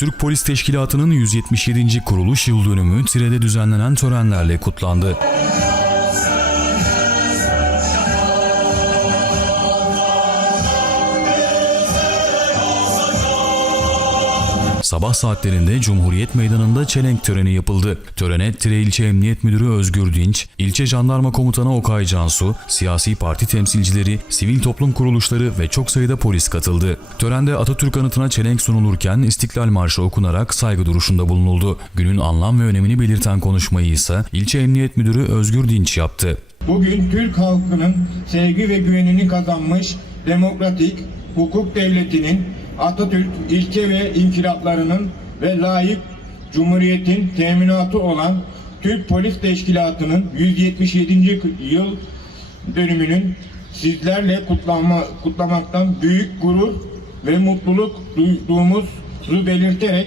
Türk Polis Teşkilatı'nın 177. kuruluş yıl dönümü Tire'de düzenlenen törenlerle kutlandı. Sabah saatlerinde Cumhuriyet Meydanı'nda çelenk töreni yapıldı. Törene Tire İlçe Emniyet Müdürü Özgür Dinç, İlçe Jandarma Komutanı Okay Cansu, siyasi parti temsilcileri, sivil toplum kuruluşları ve çok sayıda polis katıldı. Törende Atatürk anıtına çelenk sunulurken İstiklal Marşı okunarak saygı duruşunda bulunuldu. Günün anlam ve önemini belirten konuşmayı ise İlçe Emniyet Müdürü Özgür Dinç yaptı. Bugün Türk halkının sevgi ve güvenini kazanmış demokratik hukuk devletinin Atatürk ilke ve inkılaplarının ve layık cumhuriyetin teminatı olan Türk Polis Teşkilatı'nın 177. yıl dönümünün sizlerle kutlanma, kutlamaktan büyük gurur ve mutluluk duyduğumuzu belirterek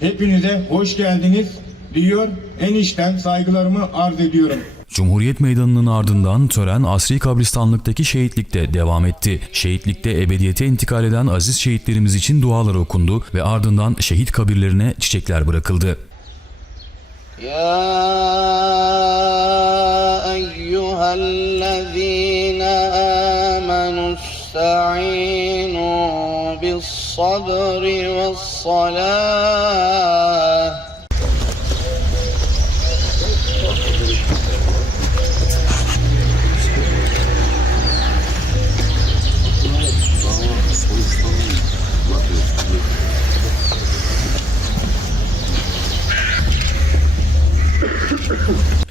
hepinize hoş geldiniz diyor en içten saygılarımı arz ediyorum. Cumhuriyet Meydanı'nın ardından tören Asri Kabristanlık'taki şehitlikte devam etti. Şehitlikte ebediyete intikal eden aziz şehitlerimiz için dualar okundu ve ardından şehit kabirlerine çiçekler bırakıldı. Ya eyyühellezine amenu sta'inu bis sabri ve salat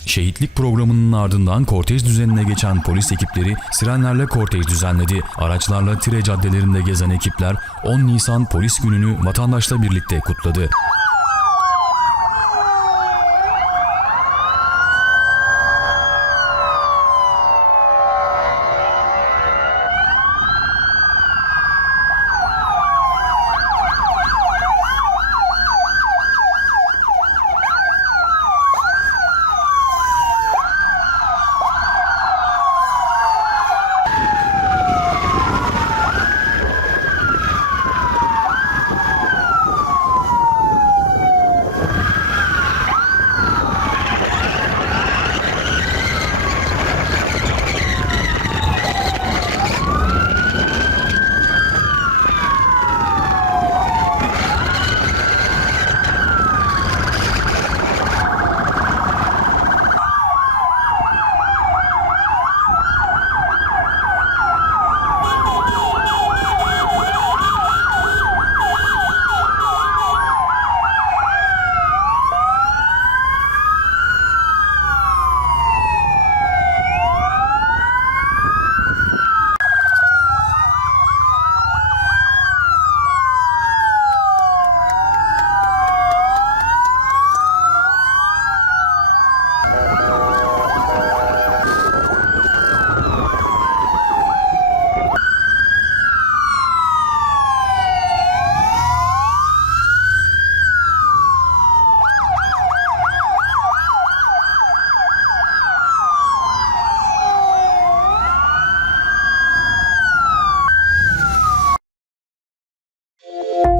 Şehitlik programının ardından kortej düzenine geçen polis ekipleri sirenlerle kortej düzenledi. Araçlarla Tire caddelerinde gezen ekipler 10 Nisan Polis Günü'nü vatandaşla birlikte kutladı. Música